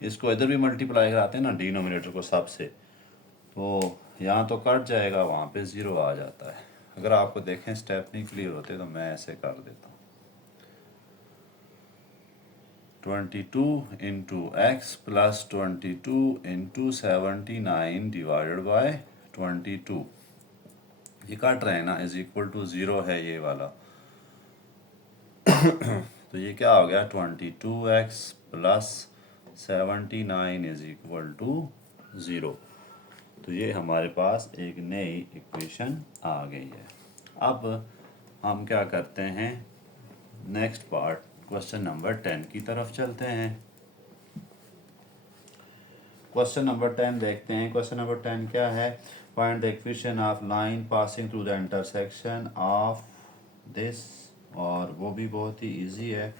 इसको इधर भी मल्टीप्लाई कराते हैं ना डिनोमिनेटर को सब से, तो यहाँ तो कट जाएगा, वहाँ पे ज़ीरो आ जाता है। अगर आपको देखें स्टेप नहीं क्लियर होते तो मैं ऐसे कर देता हूँ। 22 × x + 22 × 79 / 22, ये काट रहे हैं ना, = 0 है ये वाला। तो ये क्या हो गया, 22x + 79 = 0। तो ये हमारे पास एक नई इक्वेशन आ गई है। अब हम क्या करते हैं, नेक्स्ट पार्ट क्वेश्चन नंबर 10 की तरफ चलते हैं। क्वेश्चन नंबर 10 देखते हैं। क्वेश्चन नंबर 10 क्या है, find the equation of line passing through the intersection of this, और वो भी बहुत ही इजी है।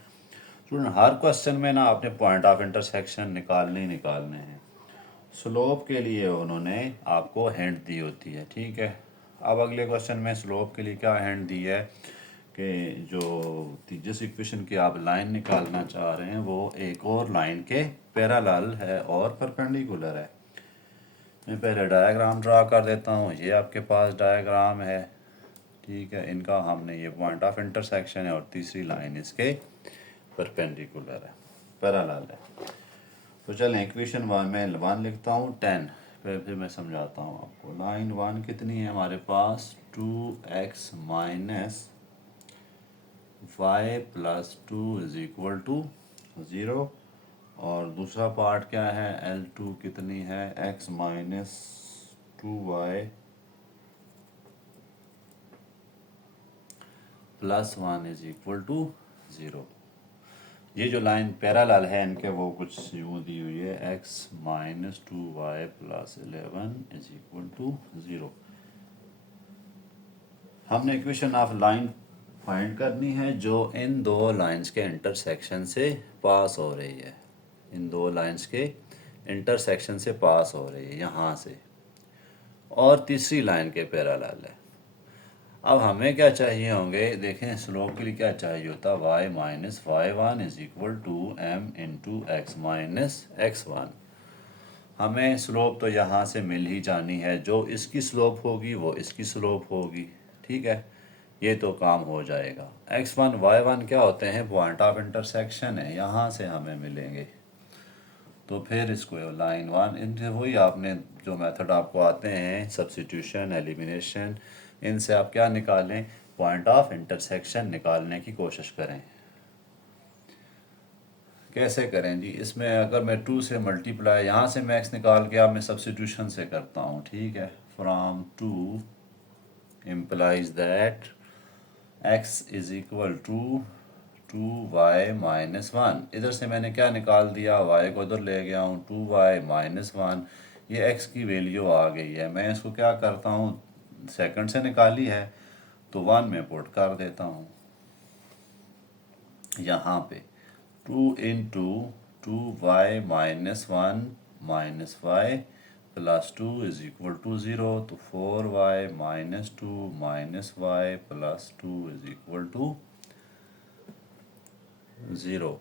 स्टूडेंट हर क्वेश्चन में ना आपने पॉइंट ऑफ इंटरसेक्शन निकालने ही निकालने हैं। स्लोप के लिए उन्होंने आपको हिंट दी होती है, ठीक है। अब अगले क्वेश्चन में स्लोप के लिए क्या हिंट दी है कि जो जिस इक्वेशन की आप लाइन निकालना चाह रहे हैं वो एक और लाइन के पैरेलल है और परपेंडिकुलर है। मैं पहले डायग्राम ड्रा कर देता हूँ। ये आपके पास डायग्राम है, ठीक है। इनका हमने ये पॉइंट ऑफ इंटरसेक्शन है और तीसरी लाइन इसके परपेंडिकुलर है, पैरेलल है। तो चलें इक्वेशन 1 में 1 लिखता हूँ, 10 फिर मैं समझाता हूँ आपको। लाइन 1 कितनी है हमारे पास, 2x - y + 2 = 0। और दूसरा पार्ट क्या है, L2 कितनी है, x - 2y + 1 = 0। ये जो लाइन पैरेलल है इनके वो कुछ यूँ दी हुई है, x - 2y + 11 = 0। हमने इक्वेशन ऑफ लाइन फाइंड करनी है जो इन दो लाइंस के इंटरसेक्शन से पास हो रही है। इन दो लाइंस के इंटरसेक्शन से पास हो रही है यहाँ से, और तीसरी लाइन के पैरेलल है। अब हमें क्या चाहिए होंगे, देखें स्लोप के लिए क्या चाहिए होता, y - y1 = m × x - x1। हमें स्लोप तो यहाँ से मिल ही जानी है, जो इसकी स्लोप होगी वो इसकी स्लोप होगी, ठीक है। ये तो काम हो जाएगा। x1 y1 क्या होते हैं, पॉइंट ऑफ इंटरसेक्शन है, यहाँ से हमें मिलेंगे। तो फिर इसको लाइन 1, इनसे वही आपने जो मेथड आपको आते हैं, सब्स्टिट्यूशन, एलिमिनेशन, इनसे आप क्या निकालें, पॉइंट ऑफ इंटरसेक्शन निकालने की कोशिश करें। कैसे करें जी, इसमें अगर मैं 2 से मल्टीप्लाई, यहाँ से मैं x निकाल के अब मैं सब्स्टिट्यूशन से करता हूँ, ठीक है। From 2 implies that x = 2y - 1। इधर से मैंने क्या निकाल दिया, y को इधर ले गया हूँ, 2y - 1, ये x की वैल्यू आ गई है। मैं इसको क्या करता हूँ, सेकंड से निकाली है तो 1 में पुट कर देता हूँ यहाँ पे। 2 × 2y - 1 - y + 2 = 0। तो 4y - 2 - y + 2 = 0।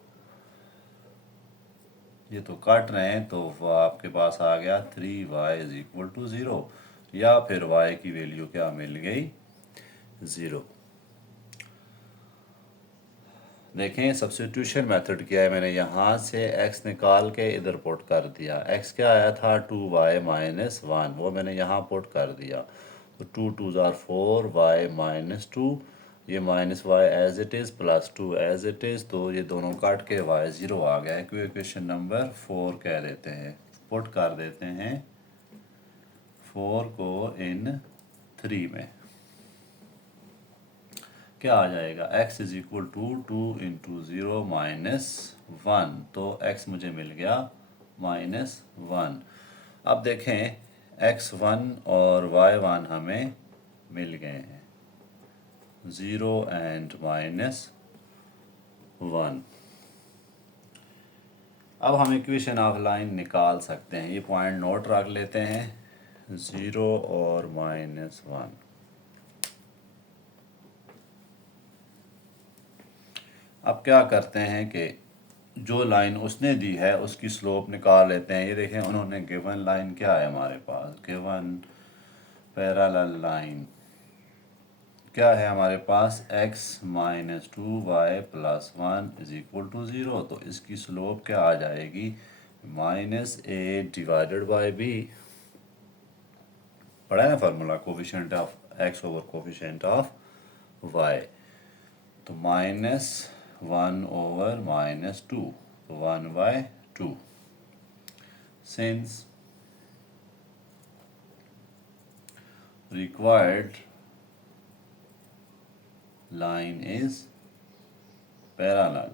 ये तो काट रहे हैं तो आपके पास आ गया 3y = 0, या फिर y की वैल्यू क्या मिल गई, 0। देखें सब्स्टिट्यूशन मेथड किया है मैंने, यहाँ से x निकाल के इधर पुट कर दिया। x क्या आया था, 2y - 1, वो मैंने यहाँ पुट कर दिया। तो 2 × 2 = 4, y - 2, ये minus y as it is plus 2 as it is, तो ये दोनों काट के वाई 0 आ गया है। इक्वेशन नंबर 4 कह देते हैं, पुट कर देते हैं 4 को इन 3 में। क्या आ जाएगा, x is equal to 2 into 0 minus 1, तो x मुझे मिल गया -1। अब देखें x1 और y1 हमें मिल गए हैं, 0 एंड -1। अब हम इक्वेशन ऑफ लाइन निकाल सकते हैं, ये पॉइंट नोट रख लेते हैं, 0 और -1। अब क्या करते हैं कि जो लाइन उसने दी है उसकी स्लोप निकाल लेते हैं। ये देखें उन्होंने गिवन लाइन क्या है हमारे पास, गिवन पैरेलल लाइन क्या है हमारे पास, x minus 2y plus 1 is equal to 0, तो इसकी स्लोप क्या आ जाएगी, -a डिवाइडेड बाई b। पढ़ा है ना formula, coefficient of x over coefficient of y, तो -1 ओवर -2, तो 1/2। Since required line is parallel,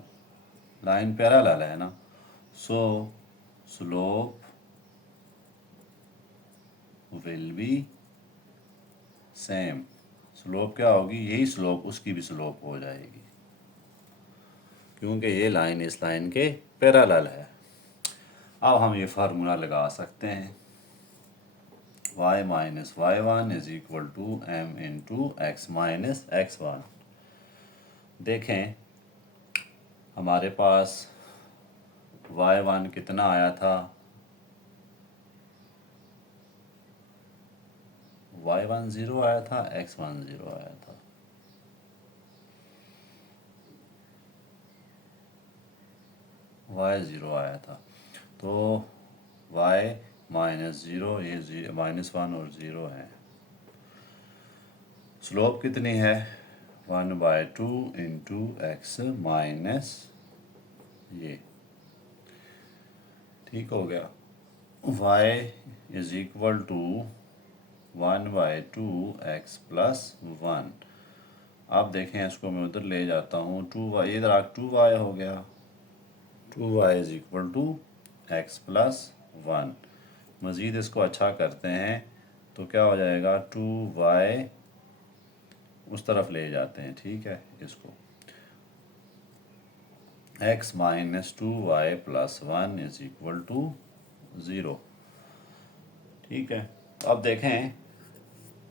line parallel है ना, सो slope will be same. Slope क्या होगी, यही स्लोप उसकी भी स्लोप हो जाएगी, क्योंकि ये लाइन इस लाइन के पैरेलल है। अब हम ये फार्मूला लगा सकते हैं, y minus y1 is equal to m into x minus x1। देखें हमारे पास y1 कितना आया था, y1 0 आया था, x1 0 आया था। y 0 आया था, तो y -0, ये -1 और 0 है। स्लोप कितनी है, 1/2 इंटू एक्स माइनस ये, ठीक हो गया। y is equal to 1/2 x plus 1। आप देखें इसको मैं उधर ले जाता हूँ, 2y इधर आ 2y हो गया, 2y is equal to x plus 1। मज़ीद इसको अच्छा करते हैं तो क्या हो जाएगा, 2y उस तरफ ले जाते हैं, ठीक है, इसको x minus 2y plus 1 is equal to 0, ठीक है। अब देखें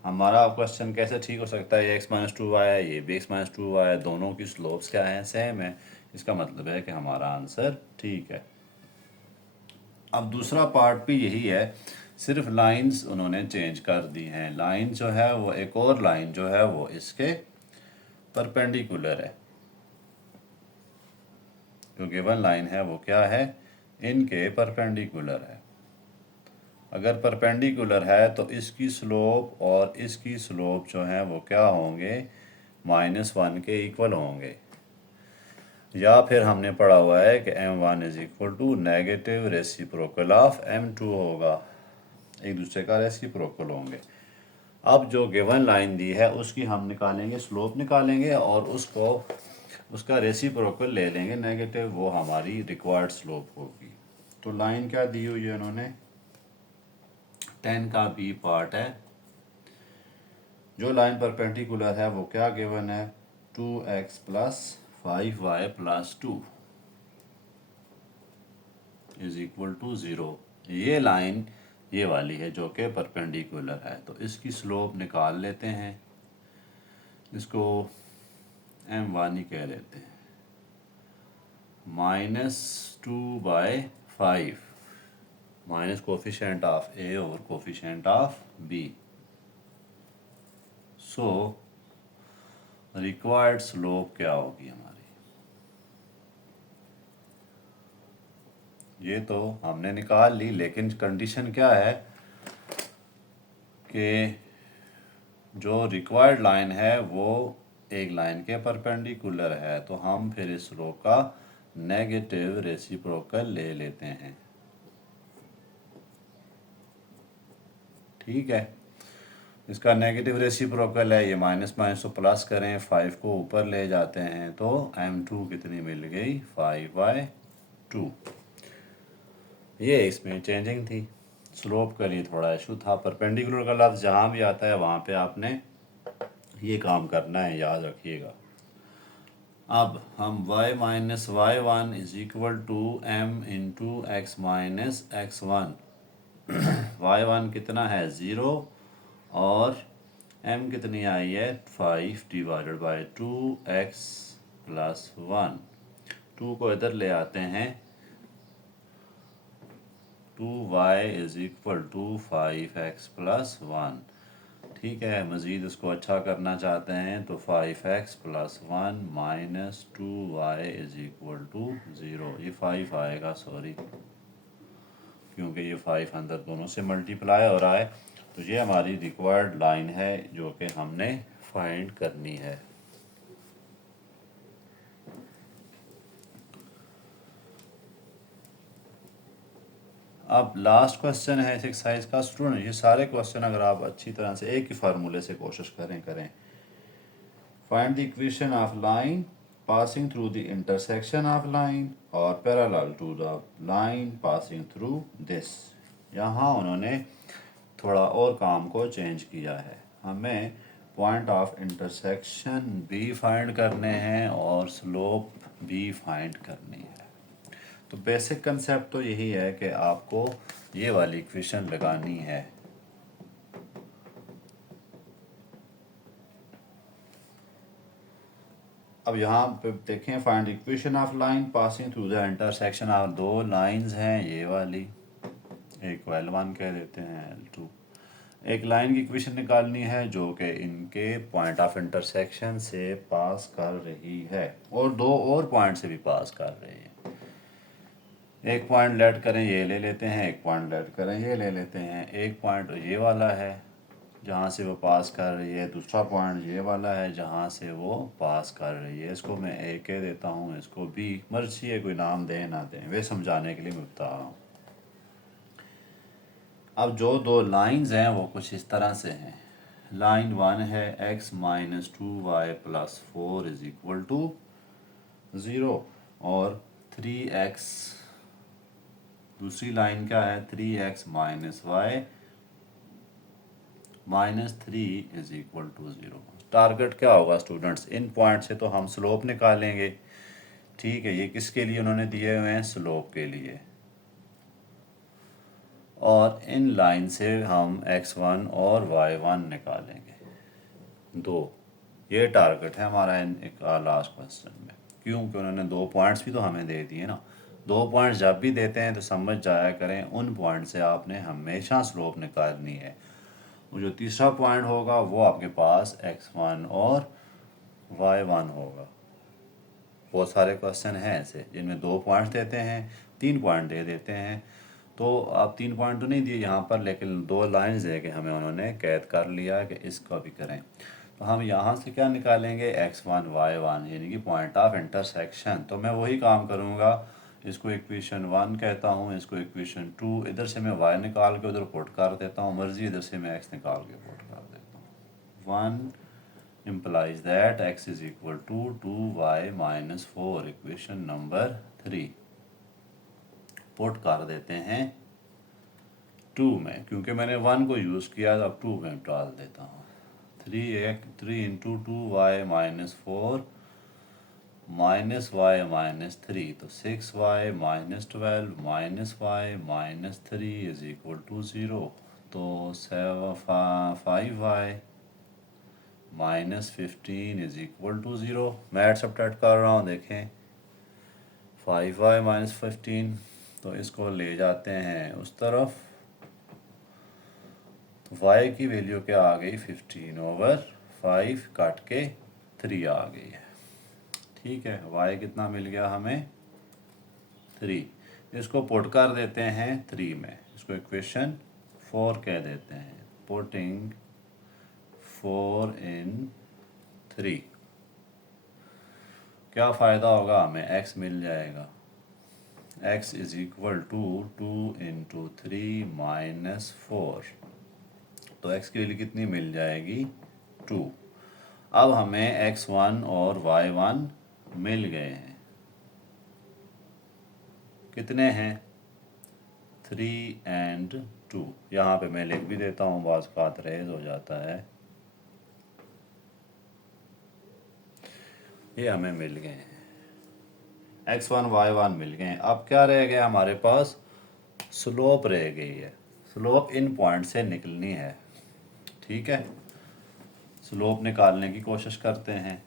हमारा क्वेश्चन कैसे ठीक हो सकता है, ये x माइनस 2y है, ये भी x माइनस 2y है, दोनों की स्लोप्स क्या हैं, सेम है। इसका मतलब है कि हमारा आंसर ठीक है। अब दूसरा पार्ट भी यही है, सिर्फ लाइंस उन्होंने चेंज कर दी हैं। लाइन जो है वो, एक और लाइन जो है वो इसके परपेंडिकुलर है, जो गिवन लाइन है वो क्या है, इनके परपेंडिकुलर है। अगर परपेंडिकुलर है तो इसकी स्लोप और इसकी स्लोप जो है वो क्या होंगे, -1 के इक्वल होंगे। या फिर हमने पढ़ा हुआ है कि m1 is equal to negative reciprocal of m2 होगा, एक दूसरे का रेसिप्रोकल होंगे। अब जो गिवन लाइन दी है उसकी हम निकालेंगे, स्लोप निकालेंगे और उसको उसका रेसिप्रोकल ले लेंगे नेगेटिव, वो हमारी रिक्वायर्ड स्लोप होगी। तो लाइन क्या दी हुई है उन्होंने, 10 का बी पार्ट है, जो लाइन परपेंडिकुलर है वो क्या गिवन है, 2x plus 5y plus 2 is equal to 0। ये लाइन ये वाली है जो कि परपेंडिकुलर है, तो इसकी स्लोप निकाल लेते हैं, इसको m1 ही कह लेते हैं, -2/5 माइनस कोफिशिएंट ऑफ a और coefficient of b। So required slope क्या होगी हमारी, ये तो हमने निकाल ली, लेकिन कंडीशन क्या है कि जो रिक्वायर्ड लाइन है वो एक लाइन के परपेंडिकुलर है, तो हम फिर इस रो का नेगेटिव रेसिप्रोकल ले लेते हैं। ठीक है, इसका नेगेटिव रेसिप्रोकल है, ये माइनस माइनस तो प्लस करें, 5 को ऊपर ले जाते हैं तो m2 कितनी मिल गई, 5/2। ये इसमें चेंजिंग थी। स्लोप के लिए थोड़ा इशू था। परपेंडिकुलर का लफ्ज़ जहाँ भी आता है वहाँ पे आपने ये काम करना है, याद रखिएगा। अब हम y minus y1 is equal to m into x minus x1। y1 कितना है, 0, और m कितनी आई है, 5/2 x प्लस 1। 2 को इधर ले आते हैं, 2y is equal to 5x plus 1। ठीक है, मज़ीद उसको अच्छा करना चाहते हैं तो 5x plus 1 minus 2y is equal to 0। ये 5 आएगा, सॉरी, क्योंकि ये 5 अंदर दोनों से मल्टीप्लाई हो रहा है। तो ये हमारी रिक्वायर्ड लाइन है जो कि हमने फाइंड करनी है। अब लास्ट क्वेश्चन है इस एक्सरसाइज का। स्टूडेंट, ये सारे क्वेश्चन अगर आप अच्छी तरह से एक ही फार्मूले से कोशिश करें। Find the equation of line passing through the intersection of line और parallel to the line passing through this. यहाँ उन्होंने थोड़ा और काम को चेंज किया है। हमें पॉइंट ऑफ इंटरसेक्शन भी फाइंड करने हैं और स्लोप भी फाइंड करनी है। तो बेसिक कंसेप्ट तो यही है कि आपको ये वाली इक्वेशन लगानी है। अब यहाँ पे देखें, find equation of line passing through the intersection of दो लाइंस हैं, ये वाली, एक को L1 कह देते हैं, L2। एक लाइन की इक्वेशन निकालनी है जो कि इनके पॉइंट ऑफ इंटरसेक्शन से पास कर रही है और दो और पॉइंट से भी पास कर रही है। एक पॉइंट लेट करें, ये ले लेते हैं, एक पॉइंट लेट करें, ये ले लेते हैं। एक पॉइंट ये वाला है जहाँ से वो पास कर रही है, दूसरा पॉइंट ये वाला है जहाँ से वो पास कर रही है। इसको मैं ए कह देता हूँ, इसको बी, मर्जी है कोई नाम दें ना दें, वे समझाने के लिए मैं बता रहा हूँ। अब जो दो लाइंस हैं वो कुछ इस तरह से हैं। लाइन 1 है x minus 2y plus 4 is equal to 0 और 3x। दूसरी लाइन क्या है, 3x minus y minus 3 is equal to 0। Target क्या होगा स्टूडेंट्स, इन पॉइंट से तो हम स्लोप निकालेंगे। ठीक है, ये किसके लिए उन्होंने दिए हुए हैं, स्लोप के लिए। और इन लाइन से हम x1 और y1 निकालेंगे, दो। ये टारगेट है हमारा इन एक लास्ट क्वेश्चन में, क्योंकि उन्होंने दो पॉइंट्स भी तो हमें दे दिए ना। दो पॉइंट्स जब भी देते हैं तो समझ जाया करें, उन पॉइंट से आपने हमेशा स्लोप निकालनी है। और जो तीसरा पॉइंट होगा वो आपके पास x1 और y1 होगा। बहुत सारे क्वेश्चन हैं ऐसे जिनमें दो पॉइंट्स देते हैं, 3 पॉइंट दे देते हैं। तो आप 3 पॉइंट तो नहीं दिए यहाँ पर, लेकिन दो लाइंस दे के हमें उन्होंने कैद कर लिया कि इसको भी करें। तो हम यहाँ से क्या निकालेंगे, x1 y1, यानी कि पॉइंट ऑफ इंटरसेक्शन। तो मैं वही काम करूँगा, इसको इक्वेशन 1 कहता हूँ, इसको इक्वेशन 2। इधर से मैं y निकाल के उधर पुट कर देता हूँ, मर्जी इधर से मैं x निकाल के पुट कर देता हूँ। 1 implies that x is equal to 2y minus 4, equation number 3। Put कर देते हैं 2 में, क्योंकि मैंने 1 को यूज़ किया, अब 2 में डाल देता हूँ। 3 into 2y minus 4 minus y minus 3, तो 6y minus 12 minus y minus 3 is equal to 0। तो 5y minus 15 is equal to 0। मैं सब्ट्रैक्ट कर रहा हूँ, देखें, 5y माइनस 15, तो इसको ले जाते हैं उस तरफ, तो y की वैल्यू क्या आ गई, 15/5 काट के 3 आ गई है। ठीक है, y कितना मिल गया हमें, 3। इसको पुट कर देते हैं 3 में, इसको इक्वेशन 4 कह देते हैं। पुटिंग 4 इन 3, क्या फ़ायदा होगा हमें, x मिल जाएगा, x इज़ इक्वल टू 2 × 3 - 4, तो x की वैल्यू कितनी मिल जाएगी, 2। अब हमें x1 और y1 मिल गए हैं, कितने हैं, 3 और 2। यहाँ पे मैं लिख भी देता हूँ, बाज़ बात रेज हो जाता है, ये हमें मिल गए हैं, x1 y1 मिल गए हैं। अब क्या रह गया हमारे पास, स्लोप रह गई है। स्लोप इन पॉइंट से निकलनी है, ठीक है। स्लोप निकालने की कोशिश करते हैं।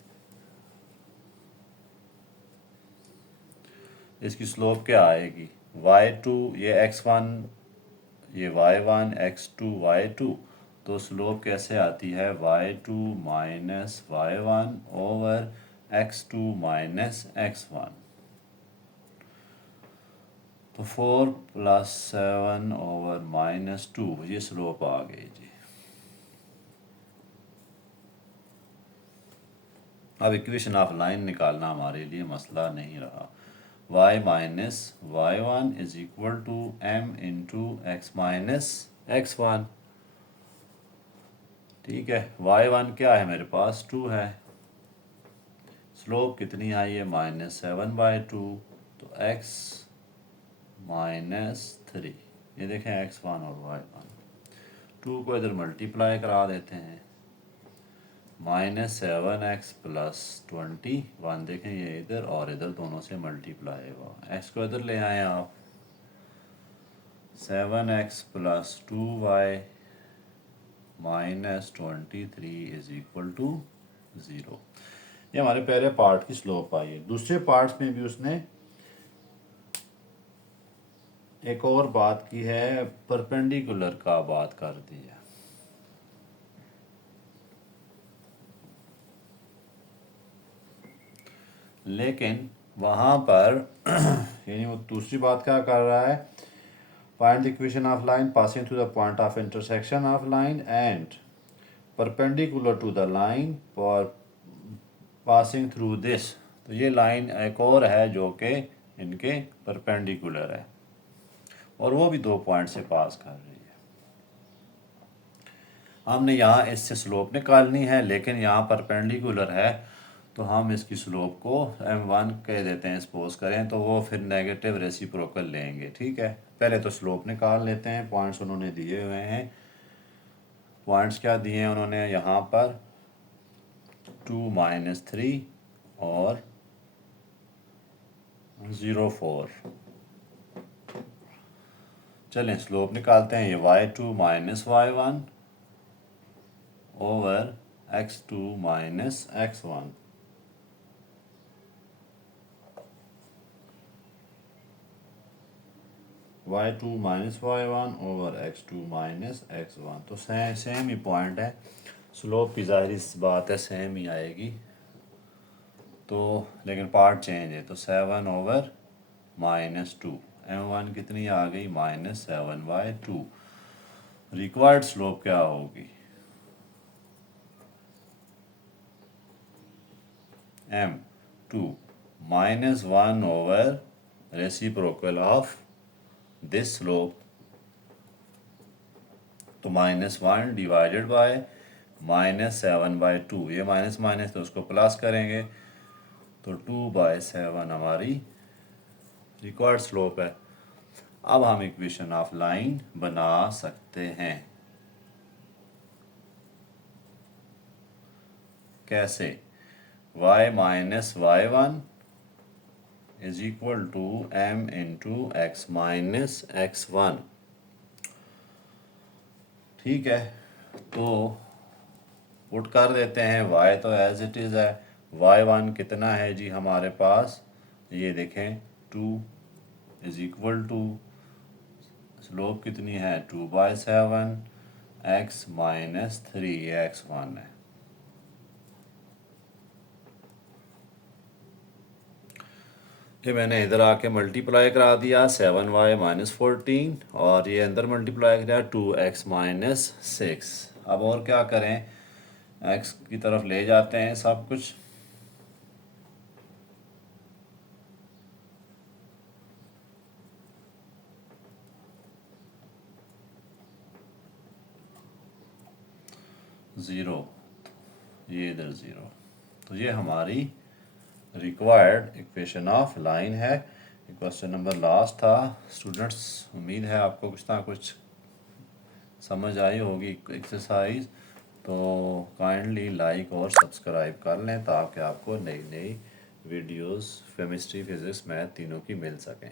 इसकी स्लोप क्या आएगी, y2, ये x1, ये y1, x2 y2, तो स्लोप कैसे आती है, y2 minus y1 over x2 minus x1, तो 4 + 7 ओवर -2, ये स्लोप आ गई जी। अब इक्वेशन ऑफ लाइन निकालना हमारे लिए मसला नहीं रहा। y minus y1 is equal to m into x minus x1, ठीक है। y1 क्या है मेरे पास, 2 है, स्लोप कितनी आई है, -7/2, तो x -3, ये देखें x1 और y1, 2 को इधर मल्टीप्लाई करा देते हैं, -7x + 21, देखें ये इधर और इधर दोनों से मल्टीप्लाई हुआ, x को इधर ले आए आप, 7x + 2y -23 is equal to 0। ये हमारे पहले पार्ट की स्लोप आई है। दूसरे पार्ट्स में भी उसने एक और बात की है, परपेंडिकुलर का बात कर दी है। लेकिन वहाँ पर यानी वो दूसरी बात क्या कर रहा है, find the equation of line passing through the point of intersection of line and perpendicular to the line for passing through this, तो ये लाइन एक और है जो कि इनके परपेंडिकुलर है और वो भी 2 पॉइंट से पास कर रही है। हमने यहाँ इससे स्लोप निकालनी है, लेकिन यहाँ परपेंडिकुलर है, तो हम इसकी स्लोप को m1 कह देते हैं, सपोज करें, तो वो फिर नेगेटिव रेसिप्रोकल लेंगे, ठीक है। पहले तो स्लोप निकाल लेते हैं, पॉइंट्स उन्होंने दिए हुए हैं। पॉइंट्स क्या दिए हैं उन्होंने यहाँ पर, 2 - 3 और 0 4। चलें स्लोप निकालते हैं, ये y2 minus y1 over x2 minus x1, y2 minus y1 over x2 minus x1, तो सेम ही पॉइंट है, स्लोप की जाहिर बात है सेम ही आएगी, तो लेकिन पार्ट चेंज है, तो 7 ओवर -2, m1 कितनी आ गई, -7/2। रिक्वायर्ड स्लोप क्या होगी, m2 -1 over reciprocal of this slope, तो -1 डिवाइडेड बाय -7/2, ये माइनस माइनस तो उसको प्लस करेंगे, तो 2/7 हमारी रिक्वायर्ड स्लोप है। अब हम इक्वेशन ऑफ लाइन बना सकते हैं, कैसे, y minus y1 is equal to m into x minus x1, ठीक है। तो पुट कर देते हैं, y तो एज इट इज़ है, y1 कितना है जी हमारे पास, ये देखें 2 इज इक्वल टू, स्लोप कितनी है 2/7, x -3, ये x1 है। ये मैंने इधर आके मल्टीप्लाई करा दिया, 7y -14, और ये अंदर मल्टीप्लाई करा 2x -6। अब और क्या करें, x की तरफ ले जाते हैं सब कुछ, ज़ीरो, ये इधर ज़ीरो। तो ये हमारी रिक्वायर्ड इक्वेशन ऑफ लाइन है। क्वेश्चन नंबर लास्ट था स्टूडेंट्स, उम्मीद है आपको कुछ ना कुछ समझ आई होगी एक्सरसाइज। तो काइंडली लाइक और सब्सक्राइब कर लें ताकि आपको नई नई वीडियोस केमिस्ट्री, फिज़िक्स, मैथ तीनों की मिल सकें।